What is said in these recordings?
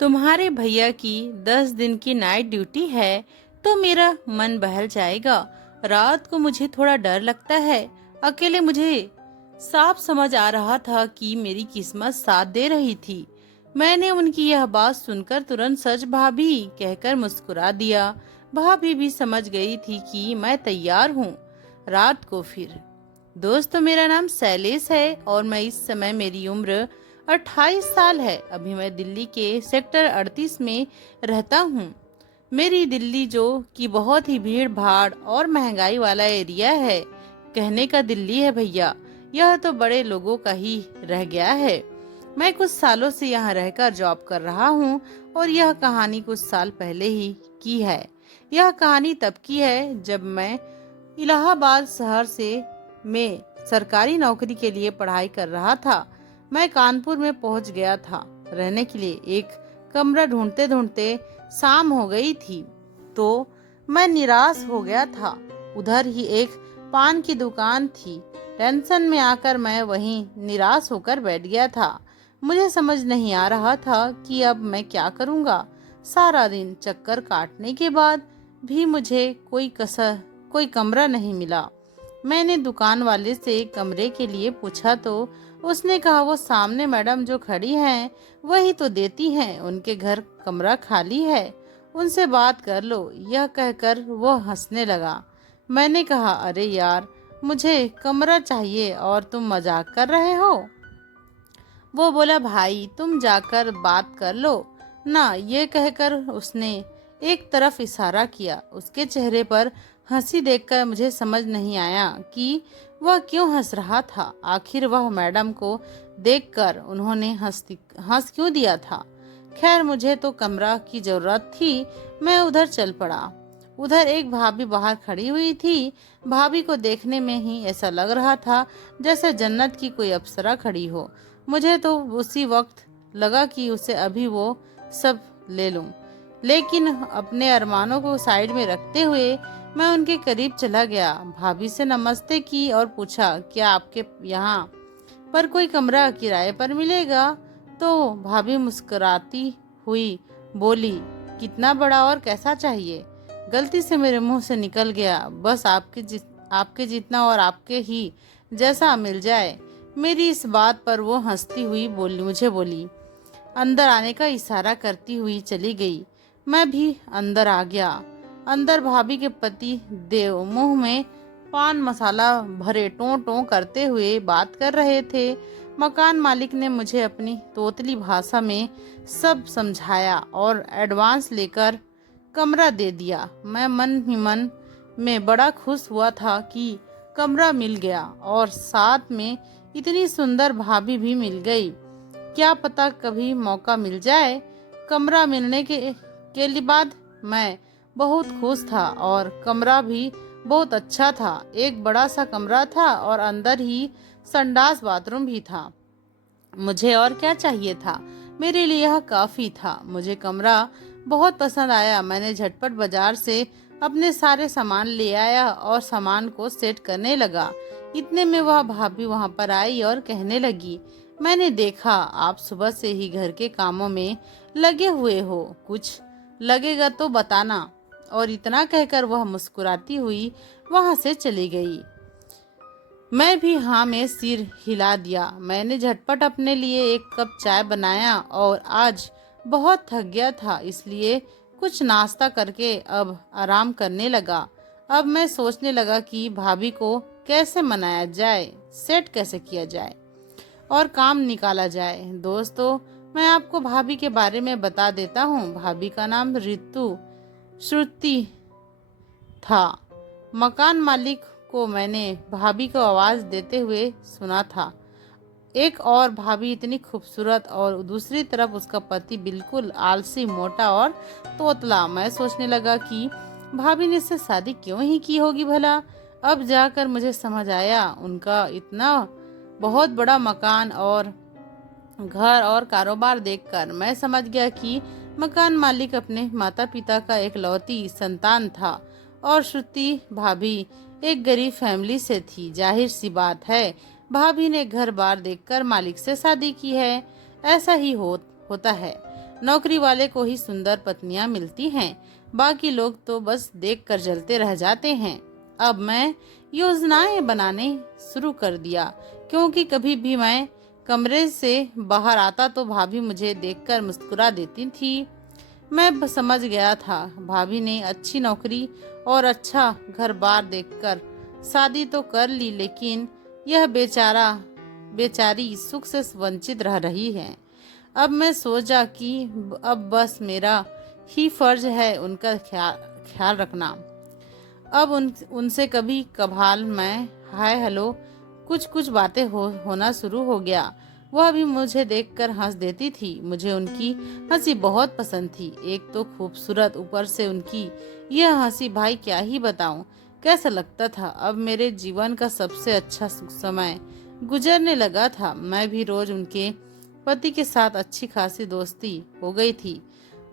तुम्हारे भैया की 10 दिन की नाइट ड्यूटी है तो मेरा मन बहल जाएगा। रात को मुझे थोड़ा डर लगता है। अकेले मुझे साफ समझ आ रहा था कि मेरी किस्मत साथ दे रही थी। मैंने उनकी यह बात सुनकर तुरंत सच भाभी कहकर मुस्कुरा दिया। भाभी भी समझ गई थी कि मैं तैयार हूँ। रात को फिर दोस्तों, मेरा नाम शैलेश है और मैं इस समय मेरी उम्र 28 साल है। अभी मैं दिल्ली के सेक्टर 38 में रहता हूँ। मेरी दिल्ली जो कि बहुत ही भीड़ भाड़ और महंगाई वाला एरिया है। कहने का दिल्ली है भैया, यह तो बड़े लोगों का ही रह गया है। मैं कुछ सालों से यहाँ रहकर जॉब कर रहा हूँ और यह कहानी कुछ साल पहले ही की है। यह कहानी तब की है जब मैं इलाहाबाद शहर से में सरकारी नौकरी के लिए पढ़ाई कर रहा था। मैं कानपुर में पहुंच गया था रहने के लिए। एक कमरा ढूंढते ढूंढते शाम हो गई थी तो मैं निराश हो गया था। उधर ही एक पान की दुकान थी। टेंशन में आकर मैं वहीं निराश होकर बैठ गया था। मुझे समझ नहीं आ रहा था कि अब मैं क्या करूंगा। सारा दिन चक्कर काटने के बाद भी मुझे कोई कमरा नहीं मिला। मैंने दुकान वाले से कमरे के लिए पूछा तो उसने कहा वो सामने मैडम जो खड़ी हैं वही तो देती हैं, उनके घर कमरा खाली है, उनसे बात कर लो। यह कहकर वो हंसने लगा। मैंने कहा अरे यार, मुझे कमरा चाहिए और तुम मजाक कर रहे हो। वो बोला भाई तुम जाकर बात कर लो ना। ये कहकर उसने एक तरफ इशारा किया। उसके चेहरे पर हंसी देखकर मुझे समझ नहीं आया कि वह क्यों हंस रहा था। आखिर वह मैडम को देखकर उन्होंने हंस क्यों दिया था। खैर मुझे तो कमरा की जरूरत थी। मैं उधर चल पड़ा। उधर एक भाभी बाहर खड़ी हुई थी। भाभी को देखने में ही ऐसा लग रहा था जैसे जन्नत की कोई अप्सरा खड़ी हो। मुझे तो उसी वक्त लगा कि उसे अभी वो सब ले लूं, लेकिन अपने अरमानों को साइड में रखते हुए मैं उनके करीब चला गया। भाभी से नमस्ते की और पूछा क्या आपके यहाँ पर कोई कमरा किराए पर मिलेगा। तो भाभी मुस्कुराती हुई बोली कितना बड़ा और कैसा चाहिए। गलती से मेरे मुंह से निकल गया बस आपके जितना और आपके ही जैसा मिल जाए। मेरी इस बात पर वो हंसती हुई मुझे बोली अंदर आने का इशारा करती हुई चली गई। मैं भी अंदर आ गया। अंदर भाभी के पति देव मुंह में पान मसाला भरे टों टों करते हुए बात कर रहे थे। मकान मालिक ने मुझे अपनी तोतली भाषा में सब समझाया और एडवांस लेकर कमरा दे दिया। मैं मन ही मन में बड़ा खुश हुआ था कि कमरा मिल गया और साथ में इतनी सुंदर भाभी भी मिल गई। क्या पता कभी मौका मिल जाए। कमरा मिलने के लिए बाद मैं बहुत खुश था और कमरा भी बहुत अच्छा था। एक बड़ा सा कमरा था और अंदर ही संडास बाथरूम भी था। मुझे और क्या चाहिए था। मेरे लिए यह काफी था। मुझे कमरा बहुत पसंद आया। मैंने झटपट बाजार से अपने सारे सामान ले आया और सामान को सेट करने लगा। इतने में वह भाभी वहां पर आई और कहने लगी मैंने देखा आप सुबह से ही घर के कामों में लगे हुए हो, कुछ लगेगा तो बताना। और इतना कहकर वह मुस्कुराती हुई वहां से चली गई। मैं भी हाँ में सिर हिला दिया। मैंने झटपट अपने लिए एक कप चाय बनाया और आज बहुत थक गया था इसलिए कुछ नाश्ता करके अब आराम करने लगा। अब मैं सोचने लगा कि भाभी को कैसे मनाया जाए, सेट कैसे किया जाए और काम निकाला जाए। दोस्तों, मैं आपको भाभी के बारे में बता देता हूँ। भाभी का नाम ऋतु श्रुति था। मकान मालिक को मैंने भाभी को आवाज देते हुए सुना था। एक और भाभी इतनी खूबसूरत और दूसरी तरफ उसका पति बिल्कुल आलसी, मोटा और तोतला। मैं सोचने लगा कि भाभी ने इससे शादी क्यों ही की होगी भला। अब जाकर मुझे समझ आया। उनका इतना बहुत बड़ा मकान और घर और कारोबार देखकर मैं समझ गया कि मकान मालिक अपने माता पिता का एक लौती संतान था और श्रुति भाभी एक गरीब फैमिली से थी। जाहिर सी बात है भाभी ने घर बार देखकर मालिक से शादी की है। ऐसा ही होता है नौकरी वाले को ही सुंदर पत्नियां मिलती हैं, बाकी लोग तो बस देखकर जलते रह जाते हैं। अब मैं योजनाएं बनाने शुरू कर दिया, क्योंकि कभी भी मैं कमरे से बाहर आता तो भाभी मुझे देखकर मुस्कुरा देती थी। मैं समझ गया था भाभी ने अच्छी नौकरी और अच्छा घर बार देखकर शादी तो कर ली, लेकिन यह बेचारी सुख से वंचित रह रही है। अब मैं सोचा कि अब बस मेरा ही फर्ज है उनका ख्याल रखना। अब उनसे कभी कभार मैं हाय हेलो कुछ कुछ बातें होना शुरू हो गया। वह भी मुझे देखकर हंस देती थी। मुझे उनकी हंसी बहुत पसंद थी। एक तो खूबसूरत, ऊपर से उनकी यह हंसी, भाई क्या ही बताऊं कैसा लगता था। अब मेरे जीवन का सबसे अच्छा समय गुजरने लगा था। मैं भी रोज उनके पति के साथ अच्छी खासी दोस्ती हो गई थी।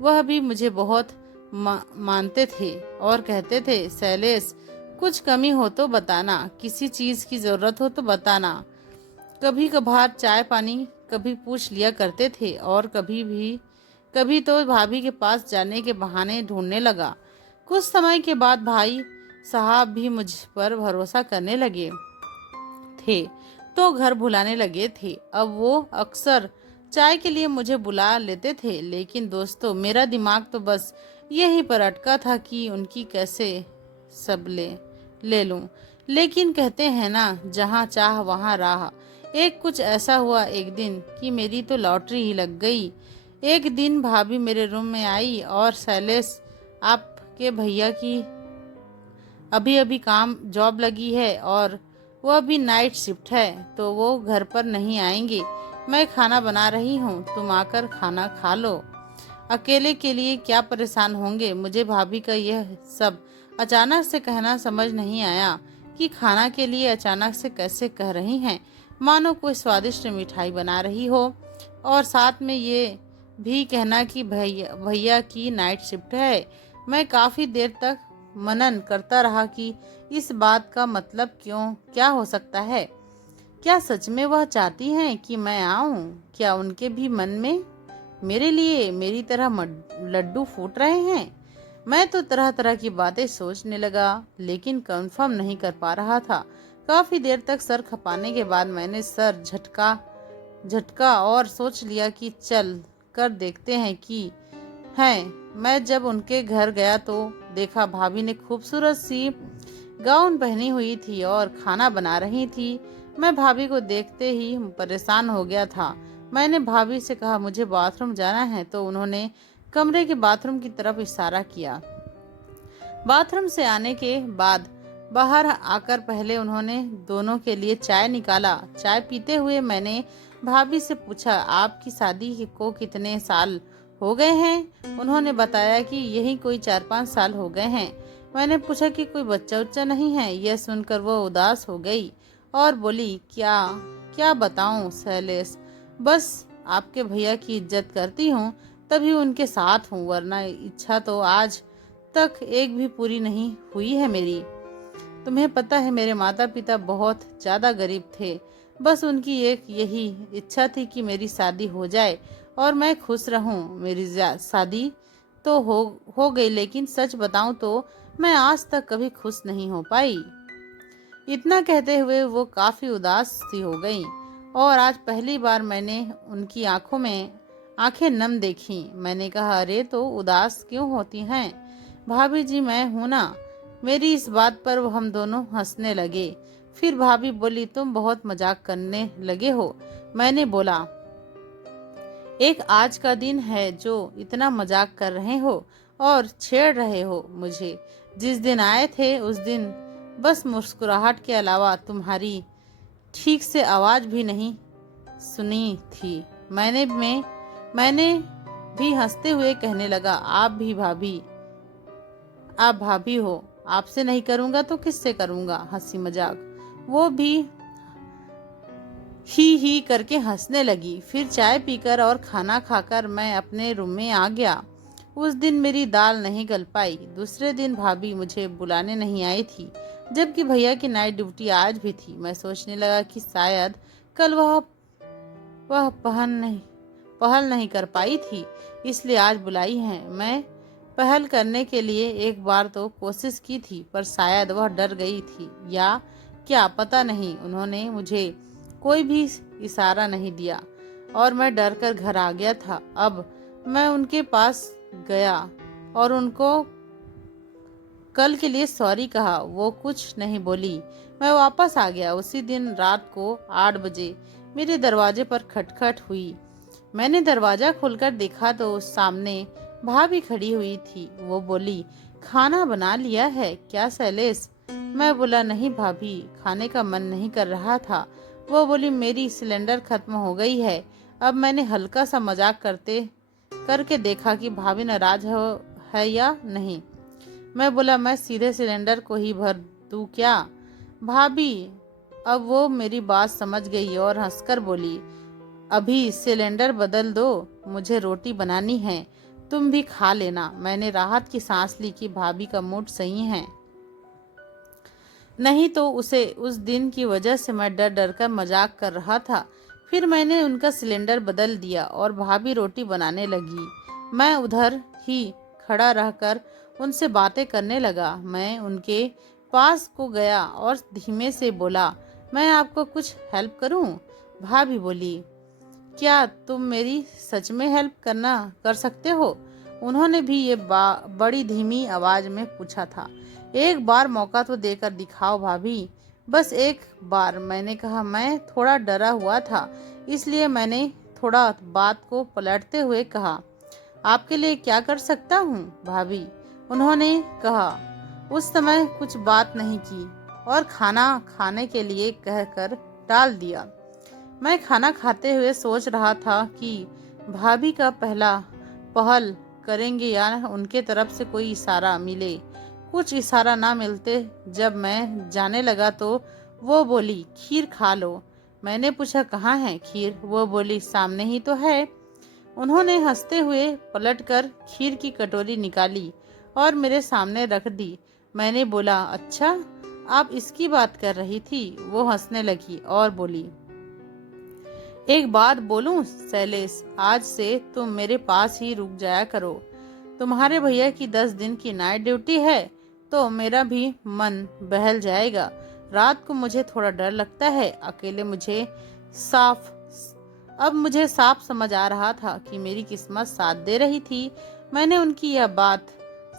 वह भी मुझे बहुत मानते थे और कहते थे, शैलेश कुछ कमी हो तो बताना, किसी चीज की जरूरत हो तो बताना। कभी कभार चाय पानी कभी पूछ लिया करते थे और कभी तो भाभी के पास जाने के बहाने ढूंढने लगा। कुछ समय के बाद भाई साहब भी मुझ पर भरोसा करने लगे थे तो घर बुलाने लगे थे। अब वो अक्सर चाय के लिए मुझे बुला लेते थे, लेकिन दोस्तों मेरा दिमाग तो बस यही पर अटका था कि उनकी कैसे सब ले लूं। लेकिन कहते हैं ना, जहाँ चाह वहाँ राह। एक कुछ ऐसा हुआ एक दिन कि मेरी तो लॉटरी ही लग गई। एक दिन भाभी मेरे रूम में आई और शैलेश, आपके भैया की अभी अभी काम जॉब लगी है और वह भी नाइट शिफ्ट है, तो वो घर पर नहीं आएंगे। मैं खाना बना रही हूँ, तुम आकर खाना खा लो। अकेले के लिए क्या परेशान होंगे। मुझे भाभी का यह सब अचानक से कहना समझ नहीं आया कि खाना के लिए अचानक से कैसे कह रही हैं, मानो कोई स्वादिष्ट मिठाई बना रही हो। और साथ में ये भी कहना कि भैया की नाइट शिफ्ट है। मैं काफी देर तक मनन करता रहा कि इस बात का मतलब क्या हो सकता है। क्या सच में वह चाहती हैं कि मैं आऊं? क्या उनके भी मन में मेरे लिए मेरी तरह लड्डू फूट रहे हैं? मैं तो तरह तरह की बातें सोचने लगा, लेकिन कंफर्म नहीं कर पा रहा था। काफी देर तक सर खपाने के बाद मैंने सर झटका और सोच लिया कि चल कर देखते हैं कि हैं। मैं जब उनके घर गया तो देखा भाभी ने खूबसूरत सी गाउन पहनी हुई थी और खाना बना रही थी। मैं भाभी को देखते ही परेशान हो गया था। मैंने भाभी से कहा मुझे बाथरूम जाना है, तो उन्होंने कमरे के बाथरूम की तरफ इशारा किया। बाथरूम से आने के बाद बाहर आकर पहले उन्होंने दोनों के लिए चाय निकाला। चाय पीते हुए मैंने भाभी से पूछा, आपकी शादी को कितने साल हो गए हैं? उन्होंने बताया कि यही कोई 4-5 साल हो गए हैं। मैंने पूछा कि कोई बच्चा उच्चा नहीं है? यह सुनकर वो उदास हो गई और बोली, क्या क्या बताऊं शैलेश, बस आपके भैया की इज्जत करती हूँ तभी उनके साथ हूँ, वरना इच्छा तो आज तक एक भी पूरी नहीं हुई है मेरी। तुम्हें पता है मेरे माता पिता बहुत ज्यादा गरीब थे। बस उनकी एक यही इच्छा थी कि मेरी शादी हो जाए और मैं खुश रहूं। मेरी शादी तो हो गई, लेकिन सच बताऊं तो मैं आज तक कभी खुश नहीं हो पाई। इतना कहते हुए वो काफी उदास सी हो गई और आज पहली बार मैंने उनकी आंखों में आंखें नम देखी। मैंने कहा, अरे तो उदास क्यों होती हैं? भाभी जी मैं हूं ना। मेरी इस बात पर हम दोनों हंसने लगे। फिर भाभी बोली, तुम बहुत मजाक करने लगे हो। मैंने बोला, एक आज का दिन है जो इतना मजाक कर रहे हो और छेड़ रहे हो मुझे। जिस दिन आए थे उस दिन बस मुस्कुराहट के अलावा तुम्हारी ठीक से आवाज भी नहीं सुनी थी। मैंने भी हंसते हुए कहने लगा, आप भाभी हो, आपसे नहीं करूंगा तो किससे करूंगा हंसी मजाक। वो भी ही करके हंसने लगी। फिर चाय पीकर और खाना खाकर मैं अपने रूम में आ गया। उस दिन मेरी दाल नहीं गल पाई। दूसरे दिन भाभी मुझे बुलाने नहीं आई थी, जबकि भैया की नाइट ड्यूटी आज भी थी। मैं सोचने लगा कि शायद कल वह पहल नहीं कर पाई थी, इसलिए आज बुलाई हैं। मैं पहल करने के लिए एक बार तो कोशिश की थी, पर शायद वह डर गई थी या क्या पता नहीं। उन्होंने मुझे कोई भी इशारा नहीं दिया और मैं डर कर घर आ गया था। अब मैं उनके पास गया और उनको कल के लिए सॉरी कहा। वो कुछ नहीं बोली। मैं वापस आ गया। उसी दिन रात को 8 बजे मेरे दरवाजे पर खटखट हुई। मैंने दरवाजा खोलकर देखा तो सामने भाभी खड़ी हुई थी। वो बोली, खाना बना लिया है क्या शैलेश? मैं बोला, नहीं भाभी, खाने का मन नहीं कर रहा था। वो बोली, मेरी सिलेंडर खत्म हो गई है। अब मैंने हल्का सा मजाक करके देखा कि भाभी नाराज है या नहीं। मैं बोला, मैं सीधे सिलेंडर को ही भर दूं क्या भाभी? अब वो मेरी बात समझ गई और हंसकर बोली, अभी सिलेंडर बदल दो, मुझे रोटी बनानी है, तुम भी खा लेना। मैंने राहत की सांस ली कि भाभी का मूड सही है, नहीं तो उसे उस दिन की वजह से मैं डर डर कर मजाक कर रहा था। फिर मैंने उनका सिलेंडर बदल दिया और भाभी रोटी बनाने लगी। मैं उधर ही खड़ा रहकर उनसे बातें करने लगा। मैं उनके पास को गया और धीमे से बोला, मैं आपको कुछ हेल्प करूं? भाभी बोली, क्या तुम मेरी सच में हेल्प कर सकते हो? उन्होंने भी ये बड़ी धीमी आवाज में पूछा था। एक बार मौका तो देकर दिखाओ भाभी, बस एक बार। मैंने कहा, मैं थोड़ा डरा हुआ था, इसलिए मैंने थोड़ा बात को पलटते हुए कहा, आपके लिए क्या कर सकता हूँ भाभी? उन्होंने कहा, उस समय कुछ बात नहीं की और खाना खाने के लिए कहकर टाल दिया। मैं खाना खाते हुए सोच रहा था कि भाभी का पहला पहल करेंगे या उनके तरफ से कोई इशारा मिले। कुछ इशारा ना मिलते जब मैं जाने लगा तो वो बोली, खीर खा लो। मैंने पूछा, कहाँ है खीर? वो बोली, सामने ही तो है। उन्होंने हंसते हुए पलटकर खीर की कटोरी निकाली और मेरे सामने रख दी। मैंने बोला, अच्छा, आप इसकी बात कर रही थी? वो हंसने लगी और बोली, एक बात बोलूं शैलेश, आज से तुम मेरे पास ही रुक जाया करो। तुम्हारे भैया की 10 दिन की नाइट ड्यूटी है तो मेरा भी मन बहल जाएगा। रात को मुझे थोड़ा डर लगता है अकेले। अब मुझे साफ समझ आ रहा था कि मेरी किस्मत साथ दे रही थी। मैंने उनकी यह बात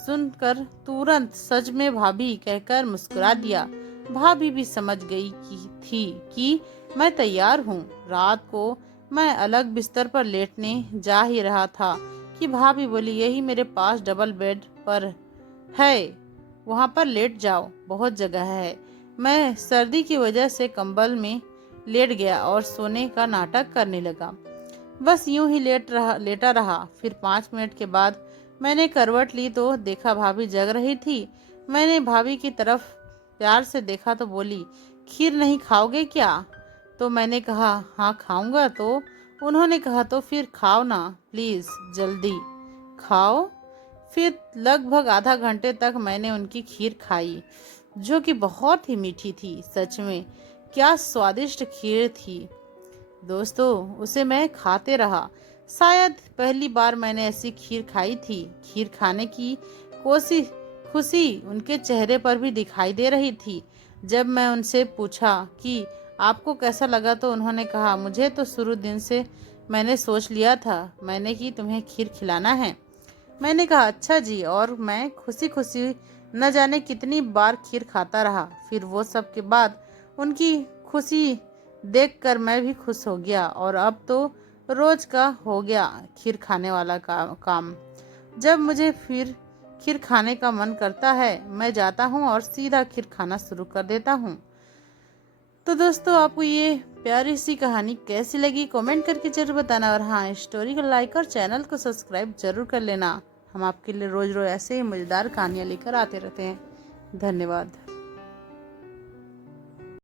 सुनकर तुरंत सच में भाभी कहकर मुस्कुरा दिया। भाभी भी समझ गई थी कि मैं तैयार हूँ। रात को मैं अलग बिस्तर पर लेटने जा ही रहा था कि भाभी बोली, यही मेरे पास डबल बेड पर है, वहाँ पर लेट जाओ, बहुत जगह है। मैं सर्दी की वजह से कंबल में लेट गया और सोने का नाटक करने लगा। बस यूं ही लेटा रहा। फिर 5 मिनट के बाद मैंने करवट ली तो देखा भाभी जग रही थी। मैंने भाभी की तरफ प्यार से देखा तो बोली, खीर नहीं खाओगे क्या? तो मैंने कहा, हाँ खाऊंगा। तो उन्होंने कहा, तो फिर खाओ ना प्लीज, जल्दी खाओ। फिर लगभग आधा घंटे तक मैंने उनकी खीर खाई, जो कि बहुत ही मीठी थी। सच में क्या स्वादिष्ट खीर थी दोस्तों। उसे मैं खाते रहा। शायद पहली बार मैंने ऐसी खीर खाई थी। खीर खाने की खुशी उनके चेहरे पर भी दिखाई दे रही थी। जब मैं उनसे पूछा कि आपको कैसा लगा तो उन्होंने कहा, मुझे तो शुरू दिन से मैंने सोच लिया था मैंने कि तुम्हें खीर खिलाना है। मैंने कहा, अच्छा जी। और मैं खुशी खुशी न जाने कितनी बार खीर खाता रहा। फिर वो सब के बाद उनकी खुशी देखकर मैं भी खुश हो गया और अब तो रोज का हो गया खीर खाने वाला काम। जब मुझे फिर खीर खाने का मन करता है मैं जाता हूँ और सीधा खीर खाना शुरू कर देता हूँ। तो दोस्तों, आपको ये प्यारी सी कहानी कैसी लगी कमेंट करके जरूर बताना। और हाँ, स्टोरी को लाइक और चैनल को सब्सक्राइब जरूर कर लेना। हम आपके लिए रोज रोज ऐसे ही मजेदार कहानियाँ लेकर आते रहते हैं। धन्यवाद।